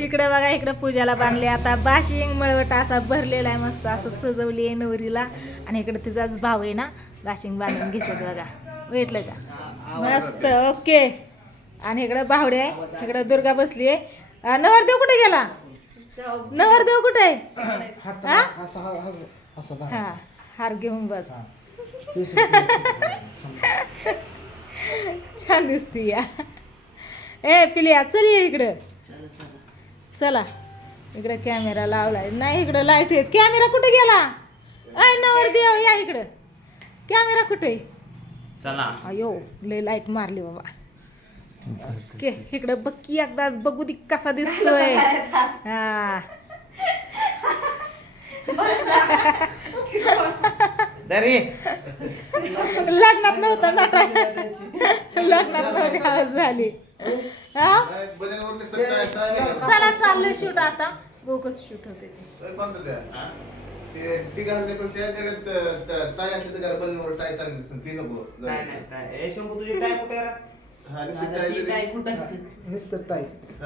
इकडे बघा, इकडे पूजाला बांधले आता बाशिंग मळवट असा भरलेला आहे, मस्त असं सजवली आहे नवरीला. आणि इकडे तिचाच भाव आहे ना, बाशिंग बांधून घेतात बघा, भेटलं का मस्त. ओके. आणि इकडे बावडे आहे, इकडे दुर्गा बसली आहे. नवरदेव कुठे गेला? नवरदेव कुठे आहे? हा, हार घेऊन बस. छान दिसती या. ए पिलिया चल ये इकडं. चला, इकडे कॅमेरा लावलाय. नाही इकडं लाईट आहेत. कॅमेरा कुठे गेला? अय नवरदेव या इकडं. कॅमेरा कुठे? चला. अयो लय लाईट मारली बाबा. ओके, इकडं बघ की एकदा बघू दे कसा दिसतोय. हा लग्नात नव्हतं नटाय, लग्नात नव्हती आवाज झाली. चला चाललंय शूट आता, बोकस शूट होते ती घालण्यापेक्षा टाय असली तर घर बनवून टाय चांगली दिसेल, ती नको. तुझी टाय कुठे? टाय कुठे? नुसतं टाय